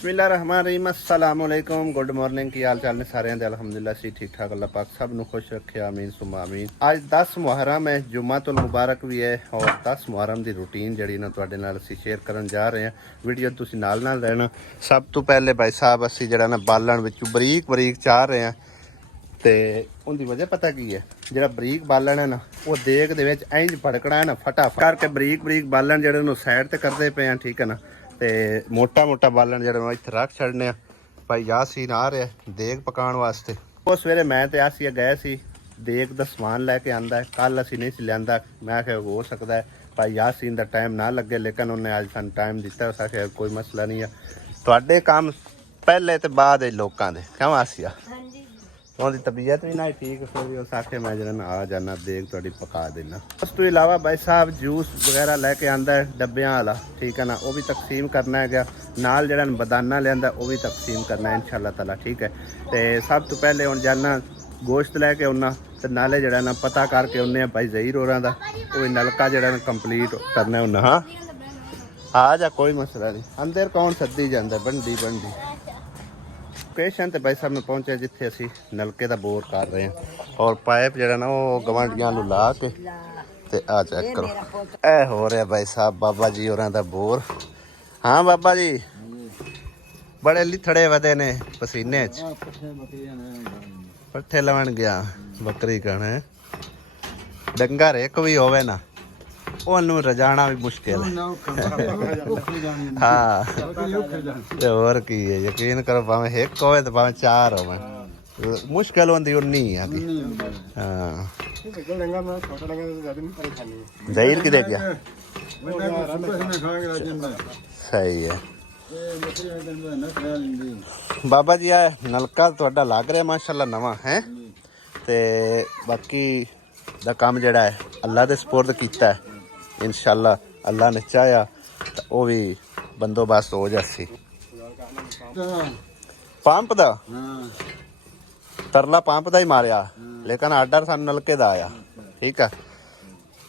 ਬਿਸਮਿल्लाहिर्रहमानिर्रहीम अस्सलाम वालेकुम good morning की हाल चाल ने सारे दे अल्हम्दुलिल्लाह सी ठीक ठाक अल्लाह पाक सब नु खुश रखे आमीन सुमा आमीन। आज 10 मुहर्रम है जुम्मातुल मुबारक भी है और 10 मुहर्रम दी रूटीन जड़ी ना तुहाडे नाल ਅਸੀਂ शेयर करन जा रहे हैं। वीडियो ਤੁਸੀਂ ਨਾਲ ਨਾਲ रहना। सब तो पहले भाई साहब ਅਸੀਂ ਜਿਹੜਾ ਨਾ ਬਾਲਣ ਵਿੱਚ ਬਰੀਕ ਬਰੀਕ ਚਾਹ ਰਹੇ ਹਾਂ ਤੇ ਉਹਦੀ ਵਜ੍ਹਾ ਪਤਾ ਕੀ ਹੈ, ਜਿਹੜਾ ਬਰੀਕ ਬਾਲਣ ਹੈ ਨਾ ਉਹ ਦੇਗ ਦੇ ਵਿੱਚ ਇੰਜ ਭੜਕਣਾ ਹੈ ਨਾ ਫਟਾਫਟ ਕਰਕੇ ਬਰੀਕ ਬਰੀਕ ਬਾਲਣ ਜਿਹੜੇ ਨੂੰ ਸਾਈਡ ਤੇ ਕਰਦੇ ਪਏ ਆ, ਠੀਕ ਹੈ ਨਾ। ਤੇ ਮੋਟਾ ਮੋਟਾ ਬਾਲਣ ਜਿਹੜਾ ਨੂੰ ਇੱਥੇ ਰੱਖ ਛੱਡਨੇ ਆ। ਭਾਈ ਯਾਸੀਨ ਆ ਰਿਹਾ ਦੇਗ ਪਕਾਉਣ ਵਾਸਤੇ। ਉਹ ਸਵੇਰੇ ਮੈਂ ਤੇ ਆਸੀਆ ਗਏ ਸੀ ਦੇਗ ਦਾ ਸਮਾਨ ਲੈ ਕੇ ਆਂਦਾ। ਕੱਲ ਅਸੀਂ ਨਹੀਂ ਸੀ ਲਿਆਂਦਾ, ਮੈਂ ਕਿਹਾ ਹੋ ਸਕਦਾ ਹੈ ਭਾਈ ਯਾਸੀਨ ਦਾ ਟਾਈਮ ਨਾ ਲੱਗੇ, ਲੇਕਿਨ ਉਹਨੇ ਅੱਜ ਸਾਨੂੰ ਟਾਈਮ ਦਿੱਤਾ। ਉਸ ਆਖਿਆ ਕੋਈ ਮਸਲਾ ਨਹੀਂ ਆ, ਤੁਹਾਡੇ ਕੰਮ ਪਹਿਲੇ ਤੇ ਬਾਅਦ ਲੋਕਾਂ ਦੇ ਕਿਉਂ ਆਸੀਆ। ਉਹਦੀ ਤਬੀਅਤ ਵੀ ਨਾ ਠੀਕ ਹੋਈ, ਉਸ ਆਖੇ ਮੈਂ ਜਿਹੜਾ ਆ ਜਾਣਾ ਦੇਗ ਤੁਹਾਡੀ ਪਕਾ ਦੇਣਾ। ਉਸ ਤੋਂ ਇਲਾਵਾ ਭਾਈ ਸਾਹਿਬ ਜੂਸ ਵਗੈਰਾ ਲੈ ਕੇ ਆਂਦਾ ਹੈ ਡੱਬਿਆਂ ਵਾਲਾ, ਠੀਕ ਹੈ ਨਾ, ਉਹ ਵੀ ਤਕਸੀਮ ਕਰਨਾ ਹੈਗਾ। ਨਾਲ ਜਿਹੜਾ ਬਦਾਨਾ ਲਿਆਂਦਾ ਉਹ ਵੀ ਤਕਸੀਮ ਕਰਨਾ ਇਨਸ਼ਾਅੱਲਾ ਤਾਲਾ, ਠੀਕ ਹੈ। ਤੇ ਸਭ ਤੋਂ ਪਹਿਲੇ ਹੁਣ ਜਾਣਾ ਗੋਸ਼ਤ ਲੈ ਕੇ ਆਉਣਾ ਤੇ ਨਾਲੇ ਜਿਹੜਾ ਨਾ ਪਤਾ ਕਰਕੇ ਆਉਂਦੇ ਆ ਭਾਈ ਜ਼ਹੀਰ ਹੋਰਾਂ ਦਾ, ਉਹ ਨਲਕਾ ਜਿਹੜਾ ਨਾ ਕੰਪਲੀਟ ਕਰਨਾ ਹੁੰਦਾ। ਹਾਂ ਆ ਜਾ, ਕੋਈ ਮਸਲਾ ਨਹੀਂ। ਅੰਦਰ ਕੌਣ ਸੱਦੀ ਜਾਂਦਾ ਬੰਡੀ ਬੰਡੀ। ਲੋਕੇਸ਼ਨ ਤੇ ਭਾਈ ਸਾਹਿਬ ਨੂੰ ਪਹੁੰਚਿਆ ਜਿੱਥੇ ਅਸੀਂ ਨਲਕੇ ਦਾ ਬੋਰ ਕਰ ਰਹੇ ਹਾਂ ਔਰ ਪਾਈਪ ਜਿਹੜਾ ਨਾ ਉਹ ਗਵਾਂਢੀਆਂ ਨੂੰ ਲਾ ਕੇ ਤੇ ਆ ਚੈੱਕ ਕਰੋ ਇਹ ਹੋ ਰਿਹਾ ਭਾਈ ਸਾਹਿਬ ਬਾਬਾ ਜੀ ਹੋਰਾਂ ਦਾ ਬੋਰ। ਹਾਂ ਬਾਬਾ ਜੀ ਬੜੇ ਲਿਥੜੇ ਵਧੇ ਨੇ ਪਸੀਨੇ ਚ, ਪੱਠੇ ਲਵਣ ਗਿਆ ਬੱਕਰੀ ਕਹਣਾ ਡੰਗਾ ਰੇਕ ਵੀ ਹੋਵੇ ਨਾ ਉਹਨੂੰ ਰਜਾਣਾ ਵੀ ਮੁਸ਼ਕਿਲ ਹੈ। ਹਾਂ ਤੇ ਹੋਰ ਕੀ ਹੈ, ਯਕੀਨ ਕਰੋ ਭਾਵੇਂ ਇੱਕ ਹੋਵੇ ਤੇ ਭਾਵੇਂ ਚਾਰ ਹੋਵੇ ਮੁਸ਼ਕਿਲ ਹੁੰਦੀ ਉਨੀ ਆ। ਹਾਂ ਜ਼ਹੀਰ ਕਿਦੇ ਗਿਆ ਸਹੀ ਹੈ। ਬਾਬਾ ਜੀ ਆ ਨਲਕਾ ਤੁਹਾਡਾ ਲੱਗ ਰਿਹਾ ਮਾਸ਼ਾਅੱਲਾ ਨਵਾਂ ਹੈ ਤੇ ਬਾਕੀ ਦਾ ਕੰਮ ਜਿਹੜਾ ਹੈ ਅੱਲਾ ਦੇ ਸਪੁਰਦ ਕੀਤਾ ਹੈ। इंशाल्लाह अल्लाह ने चाहया तो वो भी बंदोबस्त हो जासी। पंप दा तरला पंप दा ही मारिया, लेकिन आर्डर सानू नलके दा आया, ठीक है।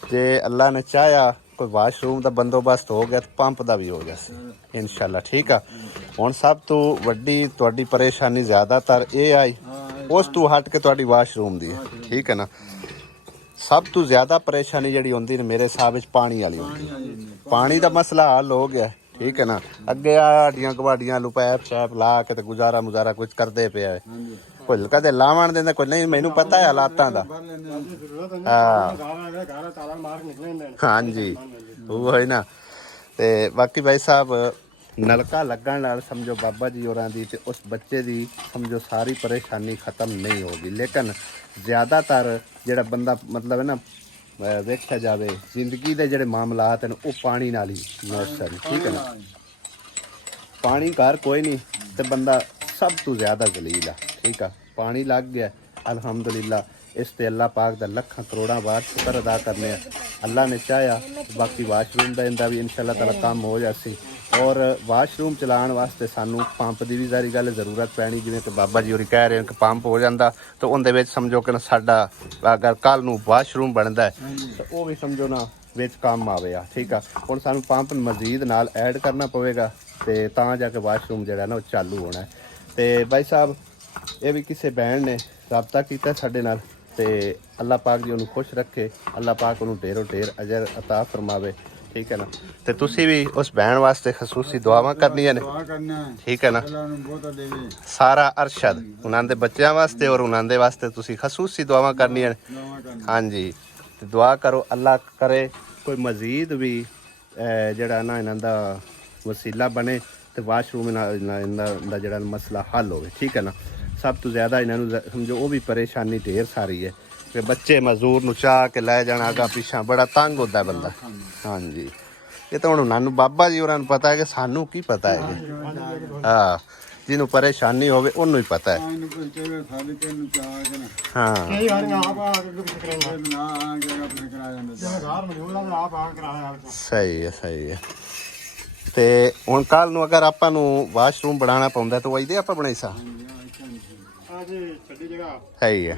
जे अल्लाह ने चाहया कोई वाशरूम दा बंदोबस्त हो गया तो पंप दा भी हो जासी इंशाल्लाह, ठीक है। हुण सब तो वड्डी तुहाडी परेशानी ज़्यादातर ये आई उस तू हट के तुहाडी वाशरूम दी है, ठीक है ना। सब तो ज्यादा परेशानी जी होंगी मेरे हिसाब से पानी वाली होंगी। पानी का मसला हल हो गया, ठीक है ना। अगे आडियां गवाडियां लू पैप शैप ला के ते गुजारा मुजारा कुछ करते पे है, कोई कदे लावण देंदा कोई नहीं, मैनू पता है हालातां दा। हाँ जी वो है ना। ते बाकी भाई साहब नलका लगन नाल समझो बाबा जी होरां दी ते उस बच्चे दी समझो सारी परेशानी खत्म नहीं होगी, लेकिन ज़्यादातर ਜਿਹੜਾ ਬੰਦਾ ਮਤਲਬ ਹੈ ਨਾ ਵੇਖਿਆ ਜਾਵੇ ਜ਼ਿੰਦਗੀ ਦੇ ਜਿਹੜੇ ਮਾਮਲਾਤ ਹਨ ਉਹ ਪਾਣੀ ਨਾਲ ਹੀ ਮੌਸਰ ਨੇ, ਠੀਕ ਹੈ ਨਾ। ਪਾਣੀ ਘਰ ਕੋਈ ਨਹੀਂ ਤੇ ਬੰਦਾ ਸਭ ਤੋਂ ਜ਼ਿਆਦਾ ਜ਼ਲੀਲ ਆ, ਠੀਕ ਆ। ਪਾਣੀ ਲੱਗ ਗਿਆ ਅਲਹਮਦੁਲਿਲਾ, ਇਸ ਤੇ ਅੱਲਾਹ ਪਾਕ ਦਾ ਲੱਖਾਂ ਕਰੋੜਾਂ ਵਾਰ ਸ਼ੁਕਰ ਅਦਾ ਕਰਨੇ ਆ। ਅੱਲਾਹ ਨੇ ਚਾਹਿਆ ਬਾਕੀ ਵਾਸ਼ਰੂਮ ਦਾ ਇਹਦਾ ਵੀ ਇਨਸ਼ਾਅੱਲਾ ਤਾਲਾ ਕੰਮ ਹੋ ਜਾਸੀ और वाशरूम चलाने वास्ते सानू पंप की भी सारी गल जरूरत पैनी, जिवें कि बाबा जी होरी कह रहे हैं कि पंप हो जाता तो उनदे विच समझो कि साडा अगर कल नू वाशरूम बनता है तो वो भी समझो ना विच काम आवेगा, ठीक है। हुण सानू पंप मजीद नाल ऐड करना पवेगा तो तां जाके वाशरूम जिहड़ा ना चालू होना है। तो भाई साहब ये भी किसी बहन ने रबता किया साडे नाल ते अल्लाह पाक जी उन्होंने खुश रखे, अल्लाह पाक उन्होंने ढेरों ढेर अजर अता फरमावे, ठीक है ना। तो तुसी भी उस बहन वास्ते खसूसी दुआवां करनियां ने, ठीक है ना। सारा अरशद उन्होंने बच्चों वास्ते और उन्होंने वास्ते तुसी खसूसी दुआवां करनियां ने। हाँ जी तो दुआ करो अल्लाह करे कोई मजीद भी जड़ा ना इन्हां दा वसीला बने तो वाशरूम इन्हां दा जड़ा मसला हल होवे, ठीक है ना। सब तो ज़्यादा इन्होंने समझो वो भी परेशानी ढेर सारी है कि बच्चे मजदूर नू चाह के लै जाना अगा पिछा बड़ा तंग होता है बंदा। हाँ जी ये तो हुण उन्होंने बाबा जी होरां नूं पता है कि सानू की पता है कि हाँ जिन्हों परेशानी होवे उन्होंने ही पता है। हाँ सही है सही है। तो हुण कल नूं अगर आपां नूं वाशरूम बनाना पौंदा तो वही दे आपां बनाई सा सही है।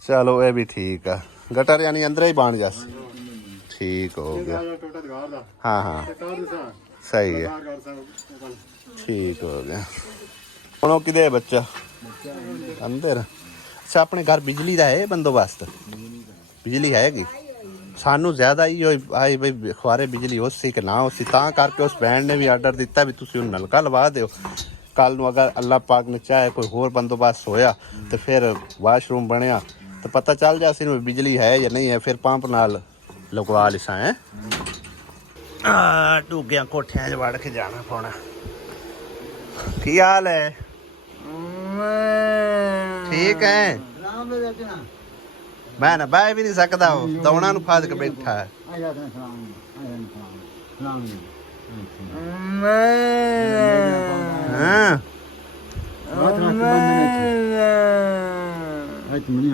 चलो ये भी ठीक है, गटर यानी अंदर ही बन जासी, ठीक हो गया। हाँ हाँ ਸਹੀ ਹੈ, ਠੀਕ ਹੋ ਗਿਆ। ਹੁਣ ਉਹ ਕਿਦੇ ਬੱਚਾ ਅੰਦਰ? ਅੱਛਾ, ਆਪਣੇ ਘਰ ਬਿਜਲੀ ਦਾ ਹੈ ਬੰਦੋਬਸਤ? ਬਿਜਲੀ ਹੈਗੀ? ਸਾਨੂੰ ਜ਼ਿਆਦਾ ਹੀ ਆਈ ਬਈ ਖੁਆਰੇ ਬਿਜਲੀ ਹੋ ਸੀ ਕਿ ਨਾ ਹੋ ਸੀ, ਤਾਂ ਕਰਕੇ ਉਸ ਬੈਂਡ ਨੇ ਵੀ ਆਰਡਰ ਦਿੱਤਾ ਵੀ ਤੁਸੀਂ ਉਹਨੂੰ ਨਲਕਾ ਲਵਾ ਦਿਓ। ਕੱਲ ਨੂੰ ਅਗਰ ਅੱਲਾਹ ਪਾਕ ਨੇ ਚਾਹੇ ਕੋਈ ਹੋਰ ਬੰਦੋਬਸਤ ਹੋਇਆ ਤੇ ਫਿਰ ਵਾਸ਼ਰੂਮ ਬਣਿਆ ਤੇ ਪਤਾ ਚੱਲ ਜਾ ਸੀ ਨੂੰ ਬਿਜਲੀ ਹੈ ਜਾਂ ਨਹੀਂ ਹੈ, ਫਿਰ ਪੰਪ ਨਾਲ ਲਗਵਾ ਲਿਸਾਂ ਹੈ। ਡੂਗਿਆਂ ਕੋਠਿਆਂ 'ਚ ਵੜ ਕੇ ਜਾਣਾ ਪਾਉਣਾ। ਕੀ ਹਾਲ ਹੈ? ਠੀਕ ਹੈ। ਮੈਂ ਨਾ ਬਹਿ ਵੀ ਨਹੀਂ ਸਕਦਾ, ਉਹ ਦੌਣਾ ਨੂੰ ਫਾਦ ਕੇ ਬੈਠਾ ਹੈ।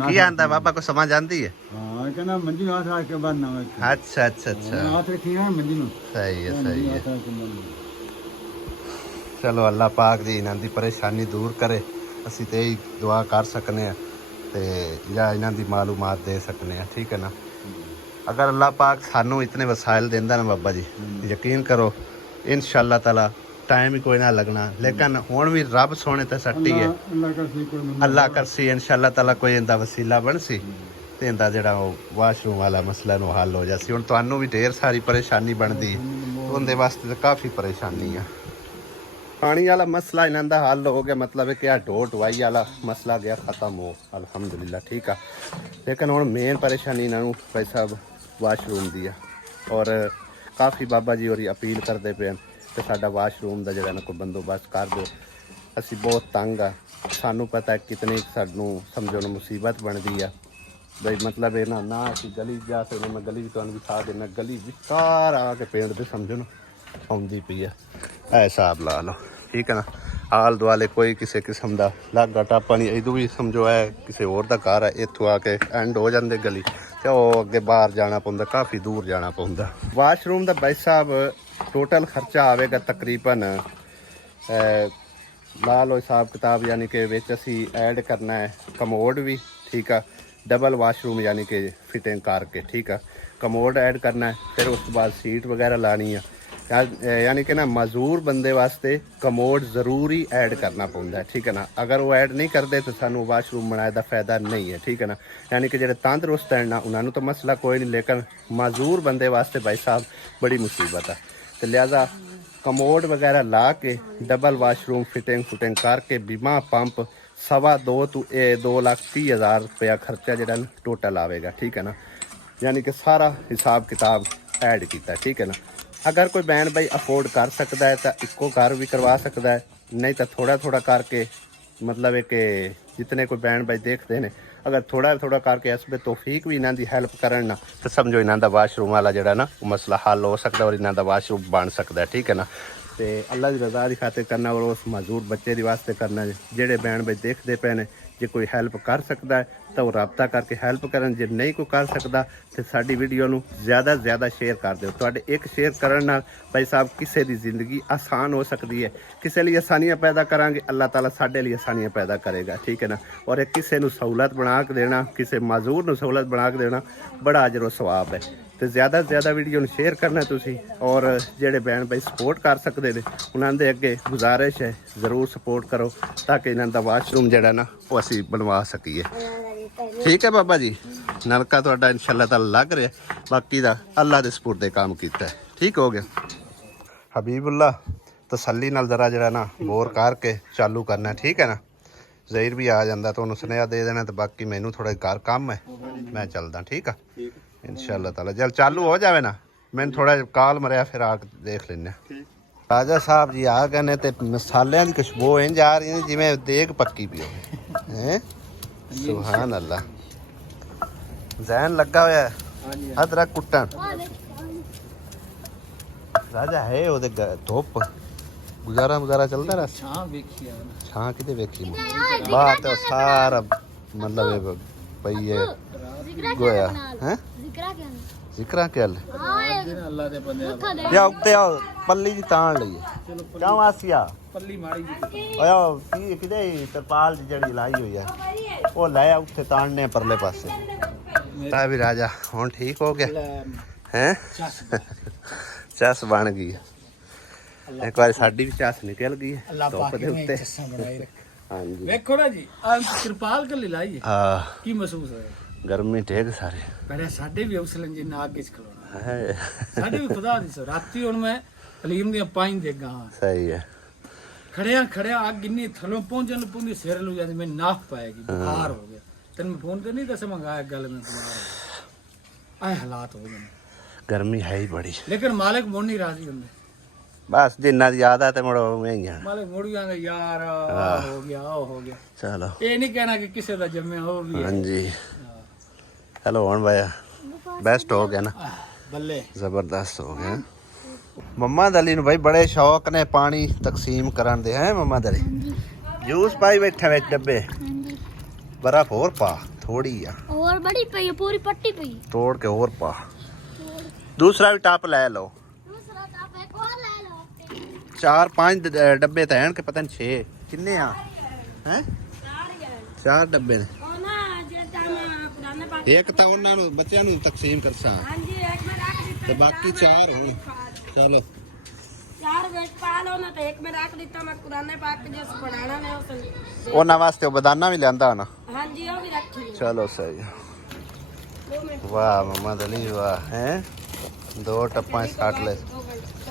ਕੀ ਆਂਦਾ ਬਾਬਾ ਕੋ ਸਮਝ ਆਂਦੀ ਹੈ? ਅੱਛਾ ਅੱਛਾ ਅੱਛਾ, ਸਹੀ ਹੈ ਸਹੀ ਹੈ। ਚਲੋ ਅੱਲਾਹ ਪਾਕ ਜੀ ਇਹਨਾਂ ਦੀ ਪਰੇਸ਼ਾਨੀ ਦੂਰ ਕਰੇ, ਅਸੀਂ ਤੇ ਇਹੀ ਦੁਆ ਕਰ ਸਕਨੇ ਹਾਂ ਤੇ ਜਾਂ ਇਹਨਾਂ ਦੀ ਮਾਲੂਮਾਤ ਦੇ ਸਕਨੇ ਹਾਂ, ਠੀਕ ਹੈ ਨਾ। ਅਗਰ ਅੱਲਾਹ ਪਾਕ ਸਾਨੂੰ ਇਤਨੇ ਵਸਾਇਲ ਦਿੰਦਾ ਨਾ ਬਾਬਾ ਜੀ, ਯਕੀਨ ਕਰੋ ਇਨਸ਼ਾਅੱਲਾ ਤਾਲਾ ਟਾਈਮ ਹੀ ਕੋਈ ਨਾ ਲੱਗਣਾ। ਲੇਕਿਨ ਹੁਣ ਵੀ ਰੱਬ ਸੋਹਣੇ ਤੇ ਸੱਟੀ ਹੈ, ਅੱਲਾਹ ਕਰਸੀ ਇਨਸ਼ਾਅੱਲਾ ਤਾਲਾ ਕੋਈ ਇਹਦਾ ਵਸੀਲਾ ਬਣ ਸੀ ਤੇ ਇਹਦਾ ਜਿਹੜਾ ਉਹ ਵਾਸ਼ਰੂਮ ਵਾਲਾ ਮਸਲਾ ਨੂੰ ਹੱਲ ਹੋ ਜਾਸੀ। ਹੁਣ ਤੁਹਾਨੂੰ ਵੀ ਢੇਰ ਸਾਰੀ ਪਰੇਸ਼ਾਨੀ ਬਣਦੀ, ਉਹਦੇ ਵਾਸਤੇ ਤਾਂ ਕਾਫੀ ਪਰੇਸ਼ਾਨੀ ਆ। ਪਾਣੀ वाला मसला इन्हों का हल हो गया, मतलब है कि आ ढो ढुआई वाला मसला गया ख़त्म हो अल्हम्दुलिल्लाह, ठीक है। लेकिन हुण मेन परेशानी इन्हों भाई साहब वाशरूम की है, और काफ़ी बाबा जी होरी अपील करते पे कि साडा वाशरूम का जो ना कोई बंदोबस्त कर दो। असी बहुत तंग आ, सानू पता है कितनी सानू समझो ना मुसीबत बनती है भाई, मतलब है ना असी गली जा सकते। मैं गली भी तुहानू दिखा देना, गली विचार आके पिंड दे समझो ना आउंदी पई है, ऐ हिसाब ला लो, ठीक है ना। आल दुआले कोई किसी किस्म का लागा टापा नहीं, इदू भी समझो है किसी होर दा घर है, इत्थों आके एंड हो जाते गली ते ओह अगे बाहर जाना पौंदा, काफ़ी दूर जाना पौंदा। वाशरूम का भाई साहब टोटल खर्चा आवेगा तकरीबन ला लो हिसाब किताब, यानी कि विच असी ऐड करना है कमोड भी, ठीक है, डबल वाशरूम यानी कि फिटिंग करके, ठीक है, कमोड ऐड करना है। फिर उस बाद सीट वगैरह लानी है, यानी कि ना मजदूर बंदे वास्ते कमोड ज़रूरी ऐड करना पौंदा है, ठीक है ना। अगर वो ऐड नहीं करते तो सानू वाशरूम बनाए का फ़ायदा नहीं है, ठीक है ना। यानी कि जो तंदरुस्त हैं ना उन्होंने तो मसला कोई नहीं, लेकिन मजदूर बंदे वास्ते भाई साहब बड़ी मुसीबत है। तो लिहाजा कमोड वगैरह ला के डबल वाशरूम फिटिंग फुटिंग करके बीमा पंप 2.25 to 2,30,000 रुपया खर्चा जो टोटल आएगा, ठीक है ना। यानी कि सारा हिसाब किताब ऐड किया, ठीक है ना। अगर कोई बहन भाई अफोर्ड कर सकता है तो इको घर भी करवा सकता है, नहीं तो थोड़ा थोड़ा करके, मतलब है कि जितने कोई बहन भाई देखते हैं अगर थोड़ा थोड़ा करके इस पर तौफीक भी इन्हों की हैल्प करन ना, तो समझो इन्हों का वाशरूम वाला जोड़ा ना मसला हल हो सकता है और इन्हों का वाशरूम बन सकता है, ठीक है ना। तो अल्लाह की रज़ा की खातिर करना और उस मजदूर बच्चे के वास्ते करना। जेडे बहन भाई देखते पे ने जे कोई हैल्प कर सकता है तो रबता करके हैल्प करन, जे नहीं कोई कर सकता तो साडी वीडियो नू ज़्यादा से ज़्यादा शेयर कर दो। तुहाडे एक शेयर करन नाल भाई साहब किसी की जिंदगी आसान हो सकती है, किसी लिए आसानियाँ पैदा करांगे अल्लाह ताला साडे लिए आसानियाँ पैदा करेगा, ठीक है ना। और एक किसी नू सहूलत बना के देना, किसी मजदूर नू सहूलत बना के देना बड़ा अजर सवाब है। तो ज़्यादा से ज़्यादा वीडियो नू शेयर करना तुसी, और जेडे बहन भाई सपोर्ट कर सकते हैं उन्होंने अगे गुजारिश है ज़रूर सपोर्ट करो ताकि इन्हों का वाशरूम जोड़ा ना वो असी बनवा सकीए, ठीक है बाबा जी। नलका तुहाडा इंशाअल्लाह ताला लग रहा, बाकी दा अल्लाह दे सपुर्दे काम कीता है, ठीक हो गया। हबीबुल्ला तसल्ली नाल जरा जरा ना बोर करके चालू करना, ठीक है ना। ज़हीर भी आ जाता तो उन्होंने सुनेहा दे देना, तो बाकी मैनू थोड़ा घर काम है, मैं चलदा, ठीक है इंशाअल्लाह ताला। जल चालू हो जाए ना मैंने थोड़ा काल मरिया फिर आके देख लें। राजा साहब जी आ गए ने, तो मसालियां की खुशबू इंज आ रही है जिवें देग पक्की पी हो। सुभान अल्लाह, जैन लगा होया अदरक कुट्टन राजा है ओदे धुप गुजारा मुजारा चलता रहा। छां किते वेखी बाहर तो सारा मतलब पई है गोया हैं जिक्रा के हल या उत्ते आओ पल्ली जी तान लई क्यों आसिया पल्ली माड़ी जी ओया की किते तरपाल जी जड़ी लाई हुई है वो लाया उत्ते तानने परले पासे ता भी राजा हुन ठीक हो गया हैं चस बन गई ਇੱਕ ਵਾਰ ਸਾਡੀ ਵੀ ਚਾਸ ਨਿਕਲ ਗਈ ਹੈ ਅੱਲਾਹ ਧੁੱਪ ਪਾਕ ਦੇ ਨੇ ਉੱਤੇ। ਜੱਸਾ ਬਣਾਈ ਰੱਖੇ। ਹਾਂਜੀ ਵੇਖੋ ਨਾ ਜੀ ਆ ਕਿਰਪਾਲ ਕਰ ਲਾਈਏ ਕੀ ਮਹਿਸੂਸ ਹੋਇਆ ਗਰਮੀ ਢੇਗ ਸਾਰੇ ਪਰ ਸਾਡੇ ਵੀ ਹੌਸਲੇ ਜਿੰਨਾ ਅੱਗੇ ਚ ਖਲੋਣਾ ਹੈ। ਸਾਡੇ ਵੀ ਖੁਦਾ ਦੀ ਸੋ ਰਾਤੀ ਹੁਣ ਮੈਂ ਹਲੀਮ ਦੀਆਂ ਪਾਈਂ ਦੇਗਾ ਸਹੀ ਹੈ। ਖੜਿਆ ਅੱਗ ਇੰਨੀ ਥੱਲੋਂ ਪਹੁੰਚਣ ਨੂੰ ਪੁੰਦੀ ਸਿਰ ਲੂ ਜਾਂਦੀ ਮੈਨੂੰ ਨਾਫ ਪਾਏਗੀ ਬੁਖਾਰ ਹੋ ਗਿਆ ਤੈਨੂੰ ਮੈਂ ਫੋਨ ਤੇ ਨਹੀਂ ਦੱਸ ਮੰਗਾਇਆ ਗੱਲ ਮੈਂ ਬਿਮਾਰ ਆਏ ਹਾਲਾਤ ਹੋ ਗਏ ਗਰਮੀ ਹੈ ਹੀ ਬੜੀ ਲੇਕਿਨ ਮਾਲਕ ਮੁੜ ਨਹੀਂ ਰਾਜ਼ੀ ਹੁੰਦੇ ਬਸ ਜਿੰਨਾ ਦੀ ਯਾਦ ਆ ਤੇ ਮੁੜ ਉਵੇਂ ਹੀ ਜਾਣਾ। ਮਾਲਕ ਮੁੜ ਜਾਂਦੇ ਯਾਰ ਆਹ ਹੋ ਗਿਆ ਉਹ ਹੋ ਗਿਆ ਚਲੋ ਇਹ ਨਹੀਂ ਕਹਿਣਾ ਕਿ ਕਿਸੇ ਦਾ ਜੰਮਿਆ ਹੋ ਵੀ ਹੈ। ਹਾਂਜੀ ਚਲੋ ਹੁਣ ਬਾਇਆ ਬੈਸਟ ਹੋ ਗਿਆ ਨਾ ਬੱਲੇ ਜ਼ਬਰਦਸਤ ਹੋ ਗਿਆ। ਮੰਮਾ ਦਲੀ ਨੂੰ ਭਾਈ ਬੜੇ ਸ਼ੌਕ ਨੇ ਪਾਣੀ ਤਕਸੀਮ ਕਰਨ ਦੇ ਹੈ ਮੰਮਾ ਦਲੀ ਜੂਸ ਪਾਈ ਬੈਠਾ ਵਿੱਚ ਡੱਬੇ ਬਰਫ ਹੋਰ ਪਾ ਥੋੜੀ ਆ और बड़ी पई है पूरी पट्टी पई ਤੋੜ ਕੇ ਹੋਰ ਪਾ ਦੂਸਰਾ ਵੀ ਟੱਪ ਲੈ ਲਓ दूसरा कप एक और ले लो 4-5 ਡੱਬੇ ਤਾਂ ਹਨ ਕਿ ਪਤਾ ਨਹੀਂ 6 ਕਿੰਨੇ ਆ ਹੈ 4 ਡੱਬੇ ਨੇ ओ ना जेटा में पुराने पास ਇੱਕ ਤਾਂ ਉਹਨਾਂ ਨੂੰ ਬੱਚਿਆਂ ਨੂੰ ਤਕਸੀਮ ਕਰਸਾਂ हां जी एक में रख दी ਤੇ ਬਾਕੀ 4 ਹੋਣ ਚਲੋ चार वेट पा लो ना तो एक में रख देता मैं पुराने पाक जिस बनाना ने उस ਉਹਨਾਂ ਵਾਸਤੇ ਉਹ ਬਦਾਨਾ ਵੀ ਲਿਆਂਦਾ ਨਾ हां जी वो भी रखी है ਚਲੋ ਸਹੀ ਆ। 2 मिनट ਵਾਹ ਮੰਮਾ ਦਲੀ ਵਾਹ ਹੈ 2 ਟੱਪਾਂ 60 ਲੈ 2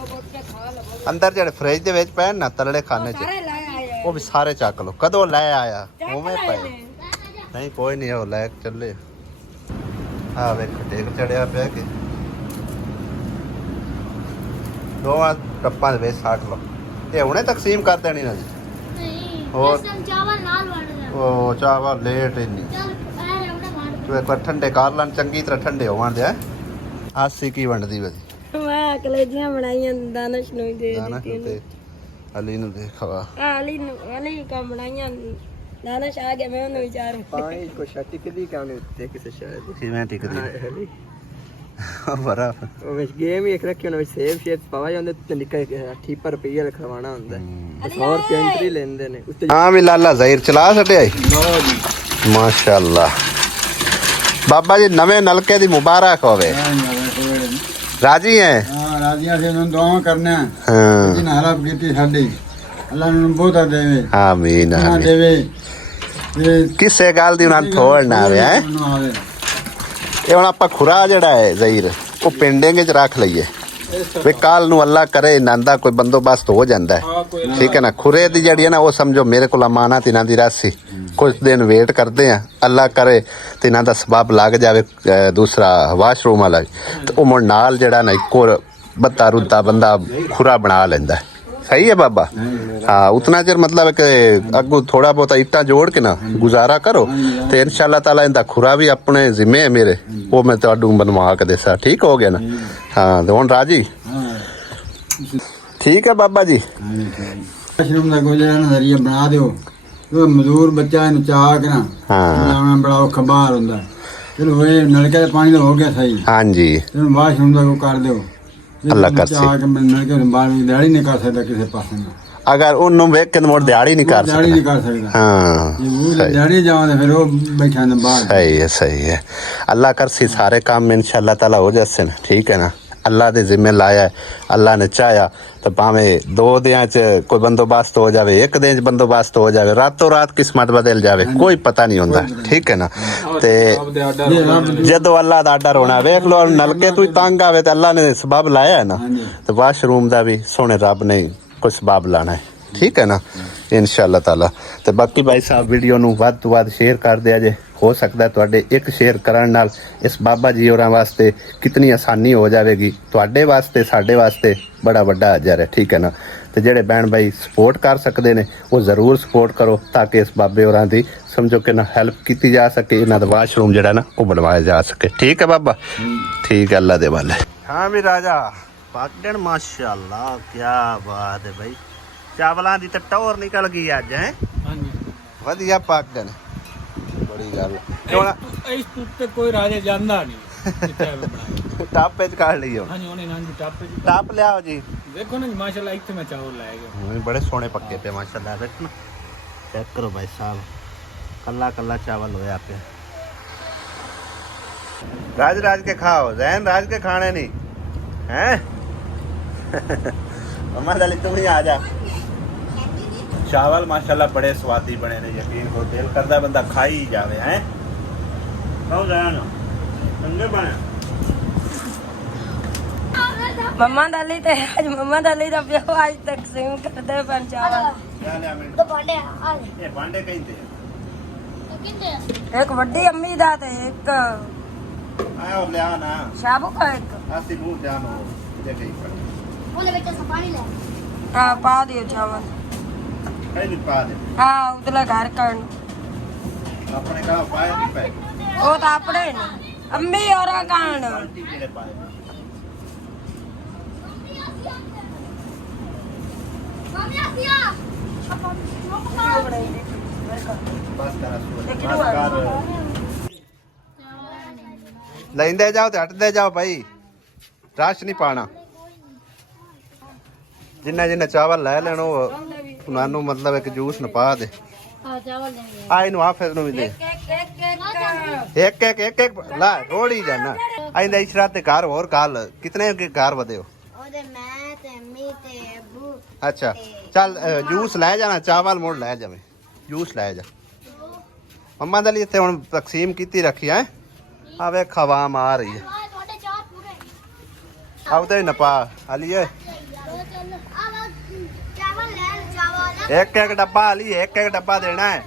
बोट के खा लो ਅੰਦਰ ਜਿਹੜੇ ਫ੍ਰਿਜ ਦੇ ਵਿੱਚ ਪੈਣ ਨਾ ਤਲੜੇ ਖਾਣੇ ਚ सारे लाए आए ਉਹ ਵੀ ਸਾਰੇ ਚੱਕ ਲਓ ਕਦੋਂ ਲੈ ਆਇਆ ਉਵੇਂ ਪਏ हैं ਨਹੀਂ ਕੋਈ ਨਹੀਂ ਉਹ ਲੈ ਕੇ ਚੱਲੇ ਆ ਵੇਖ ਡੇਗ ਚੜਿਆ ਪਿਆ ਕਿ ਦੋਵਾਂ ਟੱਪਾਂ ਦੇ ਵਿੱਚ 60 ਲਓ ਇਹ ਹੁਣੇ ਤਕਸੀਮ ਕਰ ਦੇਣੀ ਨਾ ਜੀ नहीं और- बेसन चावल नाल बन जा ਉਹ ਚਾਵਾ ਲੇਟ ਇੰਨੀ चल अरे हमने मार ਤੂੰ ਇੱਕ ਵਾਰ ਠੰਡੇ ਕਰ ਲੈਣ ਚੰਗੀ ਤਰ੍ਹਾਂ ਠੰਡੇ ਹੋਵਾਂ ਦੇ ਆਸੀ ਕੀ ਵੰਡਦੀ ਵਦੀ मैं कलेजियां बनाई दानिश नु दे ਦਾਣਾ ਤੇ ਅਲੀ ਨੂੰ ਦੇਖਵਾ अली का बनाई दानिश आ गया मैं उन्हें विचार ਪਾਣੀ ਕੋ ਛੱਟੀ ਕਿਦੀ ਕਾਨੇ ਉੱਤੇ ਕਿਸੇ ਸ਼ਾਇਦ ਕਿਵੇਂ ਟਿਕਦੀ ਬਰਾ ਉਹ ਵਿੱਚ ਗੇਮ ਹੀ ਇੱਕ ਰੱਖੀ ਉਹਨਾਂ ਵਿੱਚ ਸੇਵ ਸ਼ੇਪ ਪਾਵਾ ਜਾਂਦੇ ਤੇ ਨਿੱਕਾ ਠੀਪਰ ਰੁਪਈਆ ਲਿਖਵਾਣਾ ਹੁੰਦਾ 100 ਰੁਪਏ ਐਂਟਰੀ ਲੈਂਦੇ ਨੇ ਉੱਤੇ ਹਾਂ ਵੀ ਲਾਲਾ ਜ਼ਹੀਰ ਚਲਾ ਛੱਡਿਆ ਈ ਲਓ ਜੀ ਮਾਸ਼ਾਅੱਲਾ ਬਾਬਾ ਜੀ ਨਵੇਂ ਨਲਕੇ ਦੀ ਮੁਬਾਰਕ ਹੋਵੇ ਰਾਜੀ ਹੈ ਹਾਂ ਰਾਜੀਆਂ ਸੇ ਨੂੰ ਦੁਆ ਕਰਨਾ ਹਾਂ ਜਿਨ ਹਰਬ ਕੀਤੀ ਸਾਡੀ ਅੱਲਾਹ ਨੂੰ ਬਹੁਤਾ ਦੇਵੇ ਆਮੀਨ ਨਾ ਆਮੀਨ ਦੇਵੇ ਤੇ ਕਿਸੇ ਗੱਲ ਦੀ ਉਹਨਾਂ ਨੂੰ ਥੋੜ ਨਾ ਆਵੇ ਹੈਂ? ਨਾ ਆਵੇ ਇਹ ਹੁਣ ਆਪਾਂ ਖੁਰਾ ਜਿਹੜਾ ਹੈ ਜ਼ਹੀਰ ਉਹ ਪਿੰਡੇਂਗੇ ਚ ਰੱਖ ਲਈਏ ਵੀ ਕੱਲ ਨੂੰ ਅੱਲਾ ਕਰੇ ਇਹਨਾਂ ਦਾ ਕੋਈ ਬੰਦੋਬਸਤ ਹੋ ਜਾਂਦਾ ਹੈ ਠੀਕ ਹੈ ਨਾ ਖੁਰੇ ਦੀ ਜਿਹੜੀ ਹੈ ਨਾ ਉਹ ਸਮਝੋ ਮੇਰੇ ਕੋਲ ਅਮਾਨਤ ਇਹਨਾਂ ਦੀ ਰਾਸੀ ਕੁਝ ਦਿਨ ਵੇਟ ਕਰਦੇ ਆ ਅੱਲਾ ਕਰੇ ਤੇ ਇਹਨਾਂ ਦਾ ਸਬਬ ਲੱਗ ਜਾਵੇ ਦੂਸਰਾ ਵਾਸ਼ਰੂਮ ਵਾਲਾ ਤੇ ਉਹ ਮੁੜ ਨਾਲ ਜਿਹੜਾ ਨਾ ਇੱਕੋ ਬੱਤਾ ਰੁੱਤਾ ਬੰਦਾ ਖੁਰਾ ਬਣਾ ਲੈਂਦਾ ਹੈ सही है बाबा हाँ उतना चेर मतलब कि अगू थोड़ा बहुत इट्टा जोड़ के ना गुजारा करो तो इंशाल्लाह ताला इनका खुरा भी अपने जिम्मे है मेरे वो मैं तो बनवा के देसा ठीक हो गया ना हाँ तो हुण राजी ठीक है बाबा जी ਮਸ਼ਰੂਮ ਦਾ ਗੁਜ਼ਾਰਾ ਨਜ਼ਰੀਆ ਬਣਾ ਦਿਓ ਉਹ ਮਜ਼ਦੂਰ ਬੱਚਾ ਇਹਨੂੰ ਚਾਹ ਕੇ ਨਾ ਹਾਂ ਲਾਉਣਾ ਬੜਾ ਔਖਾ ਬਾਹਰ ਹੁੰਦਾ ਚਲੋ ਇਹ ਨਲਕੇ ਦਾ ਪਾਣੀ ਤਾਂ ਹੋ ਗਿਆ ਸਹੀ हाँ जी ਇਹਨੂੰ ਵਾਸ਼ਰੂਮ ਦਾ ਕੋ ਕਰ ਦਿਓ ਅੱਲਾ ਕਰ ਚਾਹ ਕੇ ਨਲਕੇ ਤੋਂ ਬਾਹਰ ਵੀ ਦਿਹਾੜੀ ਨਹੀਂ ਕਰ ਸਕਦਾ ਕਿਸੇ ਪਾਸੇ ਨੂੰ अगर उन्होंने वेख के मोड़ दिहाड़ी नहीं कर ਦਿਹਾੜੀ ਨਹੀਂ सकता ਕਰ ਸਕਦਾ हाँ ਜੇ ਉਹ ਦਿਹਾੜੀ ਜਾਵਾਂ ਫਿਰ ਉਹ ਬੈਠਾ ਨੇ ਬਾਹਰ सही है अल्लाह कर सी सारे काम में इंशाल्लाह ताला हो जाते हैं ठीक है ना अल्लाह दे जिम्मे लाया अल्लाह ने चाया तो भावे 2 दिनों च कोई बंदोबस्त हो जाए 1 दिन च बंदोबस्त हो जाए रातों रात किस्मत बदल जाए कोई पता नहीं होता ठीक है ना ते जदों अल्लाह दा आर्डर होना वेख लो नलके तू तंग आवे तो अल्लाह ने सबब लाया है ना तो वाशरूम दा भी सोने रब ने कोई सबब लाना है ठीक है ना इंशाल्लाह ताला ਤੇ ਬਾਕੀ ਭਾਈ ਸਾਹਿਬ ਵੀਡੀਓ ਨੂੰ ਵੱਧ ਤੋਂ ਵੱਧ ਸ਼ੇਅਰ ਕਰ ਦਿਆ ਜੇ ਹੋ ਸਕਦਾ ਤੁਹਾਡੇ ਇੱਕ ਸ਼ੇਅਰ ਕਰਨ ਨਾਲ ਇਸ ਬਾਬਾ ਜੀ ਹੋਰਾਂ ਵਾਸਤੇ ਕਿਤਨੀ ਆਸਾਨੀ ਹੋ ਜਾਵੇਗੀ ਤੁਹਾਡੇ ਵਾਸਤੇ ਸਾਡੇ ਵਾਸਤੇ ਬੜਾ ਵੱਡਾ ਅਜਰ ਹੈ ਠੀਕ ਹੈ ਨਾ ਤੇ ਜਿਹੜੇ ਭੈਣ ਭਾਈ ਸਪੋਰਟ ਕਰ ਸਕਦੇ ਨੇ ਉਹ ਜ਼ਰੂਰ ਸਪੋਰਟ ਕਰੋ ਤਾਂ ਕਿ ਇਸ ਬਾਬੇ ਹੋਰਾਂ ਦੀ ਸਮਝੋ ਕਿ ਨਾ ਹੈਲਪ ਕੀਤੀ ਜਾ ਸਕੇ ਇਹਨਾਂ ਦਾ ਵਾਸ਼ਰੂਮ ਜਿਹੜਾ ਨਾ ਉਹ ਬਣਵਾਇਆ ਜਾ ਸਕੇ ਠੀਕ ਹੈ ਬਾਬਾ ਠੀਕ ਹੈ ਅੱਲਾ ਦੇ ਵਾਲੇ ਹਾਂ ਵੀ ਰਾਜਾ ਪਾਕੜਨ ਮਾਸ਼ਾਅੱਲਾ ਕੀ ਬਾਤ ਹੈ ਭਾਈ ਚਾਵਲਾਂ ਦੀ ਤਾਂ ਟੌਰ ਨਿਕਲ ਗਈ ਅੱਜ ਹੈ ਹਾਂਜੀ ਵਧੀਆ ਪਾਕੜਨ ਬੜੀ ਗੱਲ ਇਸ ਤੇ ਕੋਈ ਰਾਜੇ ਜਾਂਦਾ ਨਹੀਂ ਜਿੱਥੇ ਐਵੇਂ ਬਣਾਇਆ ਟਾਪ ਵਿੱਚ ਕੱਢ ਲਈ ਹੁਣ ਹਾਂਜੀ ਉਹਨੇ ਨਾਂ ਦੀ ਟੱਪ ਜੀ ਟਾਪ ਲਿਆਓ ਜੀ ਵੇਖੋ ਨਾ ਮਾਸ਼ਾਅੱਲਾ ਇੱਥੇ ਮੈਂ ਚਾਵਲ ਲਾਇਆ ਗਿਆ ਬੜੇ ਸੋਹਣੇ ਪੱਕੇ ਪਏ ਮਾਸ਼ਾਅੱਲਾ ਵੇਖੋ ਚੈੱਕ ਕਰੋ ਭਾਈ ਸਾਹਿਬ ਕੱਲਾ ਕੱਲਾ ਚਾਵਲ ਹੋਇਆ ਪਿਆ ਰਾਜ ਰਾਜ ਕੇ ਖਾਓ ਜ਼ੈਨ ਰਾਜ ਕੇ ਖਾਣੇ ਨਹੀਂ हैं मम्मा दली तुम ही आ जा। चावल माशाल्लाह बड़े स्वादी बने ने, यकीन करो दिल करदा बंदा खा ही जावे हैं। खाओ जाया ना ठंडे बने। मम्मा दाली ते आज मम्मा दाली दा प्यो आज तकसीम करदे पन चावल। क्या ले मैं तो भांडे आ ये भांडे कहिंदे किंदे एक वड्डी अम्मी दा ते एक आया और ले आना शाबू का एक आसी मुंह जानो ये कहीं पर ਉਹਦੇ ਵਿੱਚ ਅਸੀਂ ਪਾਣੀ ਲੈ हाँ पा दियो चावल। कहीं भी पा दे हाँ उतला घर करन अपने का पाए नहीं पाए वो तो अपने ने अम्मी और कान बाल्टी मेरे पाए ਮਾਮੀ ਆਸਿਆ बस करा बस लेंदे जाओ ते हटदे जाओ भाई, रश नहीं पाना। जिन्ना जिन्ना चावल लै लेनो उन्हां नूं मतलब एक जूस न पा दे। ਆ ਚਾਵਲ ਲੈਂਗੇ आ इनू हाफिज नूं भी दे एक एक एक एक ला रोड़ी जाना। आइंदा इशरा ते घर और काल कितने के घर वदे हो? ਉਹਦੇ ਮੈਂ ਤੇ ਅੰਮੀ ਤੇ ਅੱਬੂ अच्छा चल जूस लै जाना, चावल मुड़ लै जावे, जूस लै जा। मम्मा दे लिए ते हुण तकसीम कीती रखी है। आ वेख आवाम आ रही है, ਤੁਹਾਡੇ ਚਾਰ ਪੂਰੇ अब तो न पा आलिए ਚਾਵਲ ਲੈ ਚਾਵਲ एक एक डब्बा आलिए, एक एक डब्बा देना है।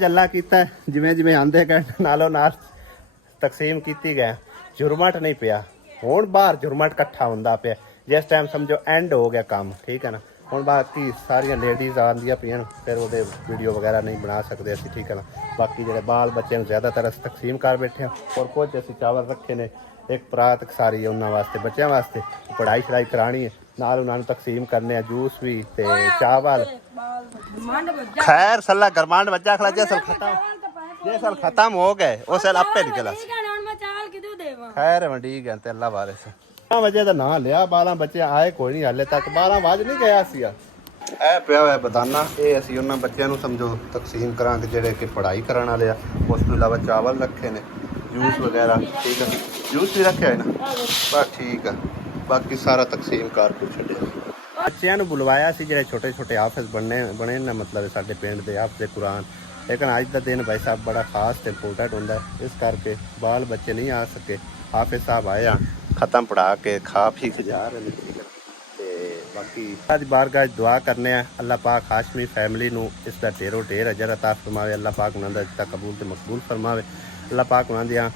जल्ला कीता जिवें जिवें आंदे गए नालों नाल तकसीम कीती गए, जुर्मट नहीं पिया। हुण बाहर जुर्मट इकट्ठा हुंदा पिया जिस टाइम समझो एंड हो गया काम, ठीक है ना। हुण बाकी सारियां लेडीज़ आंदियां पियां फिर वो वीडियो वगैरह नहीं बना सकते असीं, ठीक है ना। बाकी ਜਿਹੜੇ बाल बच्चे ਨੂੰ ज़्यादातर ਅਸੀਂ तकसीम कर बैठे हैं और कुछ ਅਸੀਂ ਚਾਵਲ ਰੱਖੇ ਨੇ एक परात सारी ਉਹਨਾਂ ਵਾਸਤੇ ਬੱਚਿਆਂ ਵਾਸਤੇ ਪੜ੍ਹਾਈ ਛੜਾਈ ਕਰਾਣੀ ਹੈ ਨਾਲ ਉਹਨਾਂ ਨੂੰ ਤਕਸੀਮ ਕਰਨੇ ਆ ਜੂਸ ਵੀ ਤੇ ਚਾਵਲ। खैर सल्ला गरमांड बच्चा खला जैसल खत्म हो गए उस आपे निकला। खैर ठीक है ते अल्लाह वारिस। 12 ਵਜੇ ਦਾ ਨਾਂ ਲਿਆ, 12 ਬੱਚੇ ਆਏ ਕੋਈ ਨਹੀਂ ਹਾਲੇ ਤੱਕ, 12 ਵਜ ਨਹੀਂ ਗਿਆ ਸੀ। ਇਹ ਪਿਆ ਹੋਇਆ ਬਦਾਨਾ, ਇਹ ਅਸੀਂ ਉਹਨਾਂ ਬੱਚਿਆਂ ਨੂੰ ਸਮਝੋ ਤਕਸੀਮ ਕਰਾਂਗੇ ਜਿਹੜੇ ਕਿ ਪੜ੍ਹਾਈ ਕਰਨ ਵਾਲੇ ਆ। ਉਸ ਤੋਂ ਇਲਾਵਾ ਚਾਵਲ ਰੱਖੇ ਨੇ, ਜੂਸ ਵਗੈਰਾ, ਠੀਕ ਹੈ। ਜੂਸ ਵੀ ਰੱਖਿਆ ਹੈ ਨਾ, ਬਸ ਠੀਕ ਆ। ਬਾਕੀ ਸਾਰਾ ਤਕਸੀਮ ਕਰ ਕੇ ਛੱਡਿਆ। ਬੱਚਿਆਂ ਨੂੰ ਬੁਲਵਾਇਆ ਸੀ ਜਿਹੜੇ ਛੋਟੇ ਛੋਟੇ ਹਾਫਿਜ਼ ਬਣੇ ਨਾ, ਮਤਲਬ ਸਾਡੇ ਪਿੰਡ ਦੇ ਹਾਫਿਜ਼ ਕੁਰਾਨ। ਲੇਕਿਨ ਅੱਜ ਦਾ ਦਿਨ ਭਾਈ ਸਾਹਿਬ ਬੜਾ ਖਾਸ ਤੇ ਇੰਪੋਰਟੈਂਟ ਹੁੰਦਾ, ਇਸ ਕਰਕੇ ਬਾਲ ਬੱਚੇ ਨਹੀਂ ਆ ਸਕੇ। ਹਾਫਿਜ਼ ਸਾਹਿਬ ਆਏ ਆ, ਖਤਮ ਪੜਾ ਕੇ ਖਾ ਪੀ ਕੇ ਜਾ ਰਹੇ ਨੇ, ਠੀਕ ਹੈ। ਤੇ ਬਾਕੀ ਅੱਜ ਬਾਰਗਾਹ ਦੁਆ ਕਰਨੇ ਆ ਅੱਲਾਹ ਪਾਕ ਹਾਸ਼ਮੀ ਫੈਮਿਲੀ ਨੂੰ ਇਸ ਦਾ ਢੇਰੋ ਢੇਰ ਅਜਰ ਅਤਾ ਫਰਮਾਵੇ। ਅੱਲਾਹ ਪਾਕ ਉਹਨਾਂ ਦਾ ਦਿੱਤਾ ਕਬੂਲ ਤੇ ਮਕਬੂਲ ਫਰਮਾਵੇ। ਅੱਲਾਹ ਪਾਕ ਉਹਨਾਂ ਦੀਆਂ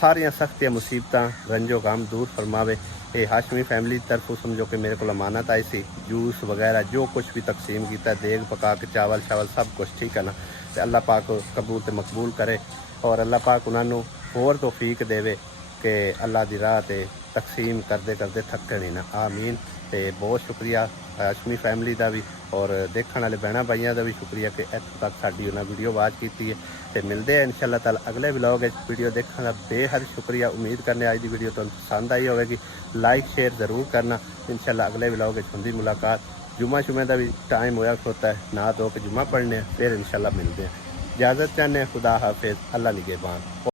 ਸਾਰੀਆਂ ਸਖਤੀਆਂ ਮੁਸੀਬਤਾਂ ਰੰਜੋ ਗਮ ਦੂਰ ਫਰਮਾਵੇ। ਇਹ ਹਾਸ਼ਮੀ ਫੈਮਿਲੀ ਦੀ ਤਰਫੋਂ ਸਮਝੋ ਕਿ ਮੇਰੇ ਕੋਲ ਅਮਾਨਤ ਆਈ ਸੀ, ਜੂਸ ਵਗੈਰਾ ਜੋ ਕੁਝ ਵੀ ਤਕਸੀਮ ਕੀਤਾ, ਦੇਗ ਪਕਾ ਕੇ ਚਾਵਲ ਸ਼ਾਵਲ ਸਭ ਕੁਝ, ਠੀਕ ਹੈ ਨਾ। ਤੇ ਅੱਲਾਹ ਪਾਕ ਕਬੂਲ ਤੇ ਮਕਬੂਲ ਕਰੇ ਔਰ ਅੱਲਾਹ ਪਾਕ ਉਹਨਾਂ ਨੂੰ ਹੋਰ ਤੌਫੀਕ ਦੇਵੇ ਕਿ ਅੱਲਾਹ ਦੀ ਰਾਹ ਤੇ ਤਕਸੀਮ ਕਰਦੇ ਕਰਦੇ ਥੱਕਣ ਹੀ ਨਾ, ਆਮੀਨ। ਤੇ ਬਹੁਤ ਸ਼ੁਕਰੀਆ ਹਾਸ਼ਮੀ ਫੈਮਿਲੀ ਦਾ ਵੀ ਔਰ ਦੇਖਣ ਵਾਲੇ ਭੈਣਾਂ ਭਾਈਆਂ ਦਾ ਵੀ ਸ਼ੁਕਰੀਆ ਕਿ ਇੱਥੋਂ ਤੱਕ ਸਾਡੀ ਉਹਨਾਂ ਵੀਡੀਓ ਵਾਚ ਕੀਤੀ ਹੈ। ਤੇ ਮਿਲਦੇ ਆ ਇਨਸ਼ਾਅੱਲਾ ਤਾਲਾ ਅਗਲੇ ਵਲੌਗ ਵਿੱਚ। ਵੀਡੀਓ ਦੇਖਣ ਦਾ ਬੇਹੱਦ ਸ਼ੁਕਰੀਆ। ਉਮੀਦ ਕਰਨੇ ਅੱਜ ਦੀ ਵੀਡੀਓ ਤੁਹਾਨੂੰ ਪਸੰਦ ਆਈ ਹੋਵੇਗੀ। ਲਾਈਕ ਸ਼ੇਅਰ ਜ਼ਰੂਰ ਕਰਨਾ। ਇਨਸ਼ਾਅੱਲਾ ਅਗਲੇ ਵਲੌਗ ਵਿੱਚ ਹੁੰਦੀ ਮੁਲਾਕਾਤ। जुम्मा शुमे का भी टाइम होया होता है, ना धो के जुम्मा पढ़ने फिर इंशाल्लाह मिलते हैं। इजाज़त चाहते हैं, खुदा हाफिज़, अल्लाह निगहबान।